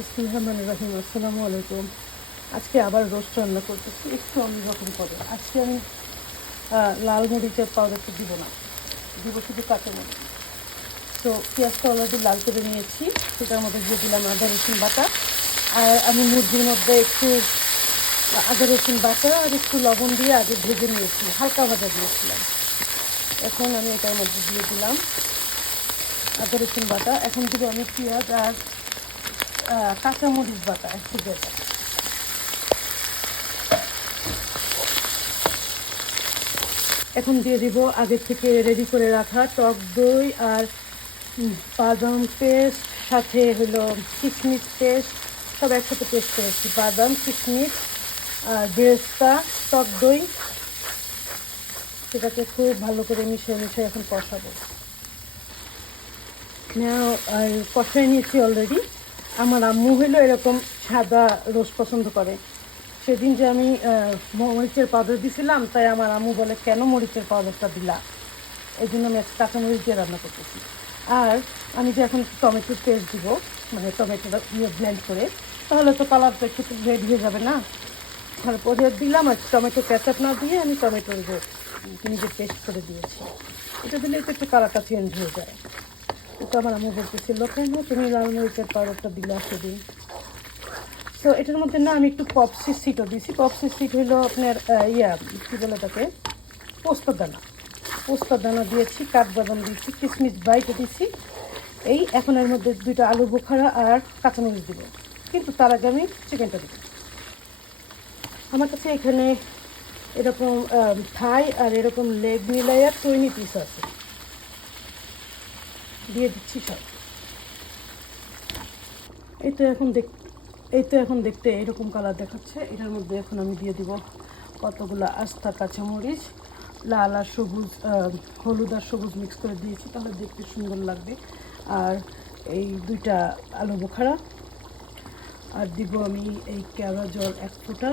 বিসমিল্লাহির রহমানির রহিম। আসসালামু আলাইকুম। আজকে আবার রোস্ট রান্না করতেছি, একটু অন্যরকম করে। আজকে আমি লাল মরিচের পাউডারটা দিব না, দিব শুধু কাঁচা মরিচ। তো পেঁয়াজটা অলরেডি লাল করে নিয়েছি, সেটার মধ্যে দিয়ে দিলাম আদা রসুন বাটা। আর আমি মুরগির মধ্যে একটু আদা রসুন বাটা আর একটু লবণ দিয়ে আগে ভেজে নিয়েছি, হালকা ভাজা দিয়েছিলাম। এখন আমি এটার মধ্যে দিয়ে দিলাম আদা রসুন বাটা। এখন দিব আমি পেঁয়াজ আর কাঁচামরিচ বাটা একটু দেবো। এখন দিয়ে দিব আগে থেকে রেডি করে রাখা টক দই আর বাদাম পেস্ট, সাথে হলো কিশমিশ পেস্ট, সব একসাথে পেস্ট করেছি। বাদাম, কিশমিশ আর বেরেস্তা, টক দই, সেটাকে খুব ভালো করে মিশিয়ে এখন কষাবো। আর কষাই নিয়েছি অলরেডি। আমার আম্মু হলো এরকম সাদা রোস্ট পছন্দ করে। সেদিন যে আমি মরিচের পাউডার দিয়েছিলাম, তাই আমার আম্মু বলে কেন মরিচের পাউডারটা দিলা, এই জন্য আমি একটা কাঁচামরিচ দিয়ে রান্না করতেছি। আর আমি যে এখন টমেটোর পেস্ট দিব, মানে টমেটোটা ব্লেন্ড করে, তাহলে তো কালারটা একটু রেড হয়ে যাবে না। তারপরে দিলাম আর টমেটো কেচাপ না দিয়ে আমি টমেটোর যে নিজে পেস্ট করে দিয়েছি, এটা দিলে একটু কালারটা চেঞ্জ হয়ে যায়। তো আমার আম্মু বলতেছিল কেন তুমি লাল মরিচের পাউডারটা দিলা সেদিন। তো এটার মধ্যে না আমি একটু পপসি সিটও দিয়েছি। পপসি সিট হইলো আপনার কী বলে তাকে, পোস্তর দানা দিয়েছি, কাঠবাদাম দিয়েছি, কিশমিশ বাইটে দিয়েছি। এই এখন এর মধ্যে 2টা আলু বোখারা আর কাঁচামরিচ দিব, কিন্তু তার আগে আমি চিকেনটা দিব। আমার কাছে এখানে এরকম থাই আর এরকম লেগ মিলাইয়া 20 পিস আছে, দিয়ে দিচ্ছি সব। এই তো এখন দেখতে এরকম কালার দেখাচ্ছে। এটার মধ্যে এখন আমি দিয়ে দিব কতগুলো আস্তা কাঁচামরিচ, লাল আর সবুজ, হলুদ আর সবুজ মিক্স করে দিয়েছি, তাহলে দেখতে সুন্দর লাগবে। আর এই 2টা আলু বোখারা, আর দিব আমি এই কেওড়া জল 1 ফোঁটা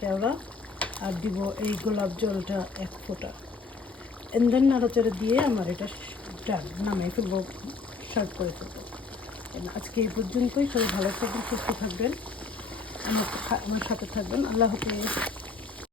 কেওড়া, আর দিব এই গোলাপ জলটা 1 ফোঁটা। দেন নাড়াচাড়া দিয়ে আমার এটা নামিয়ে ফেলবো, সার্ভ করে ফেলবো। আজকে এই পর্যন্তই। সবাই ভালো থাকবেন, সুস্থ থাকবেন, আমার সাথে থাকবেন। আল্লাহ হাফেজ।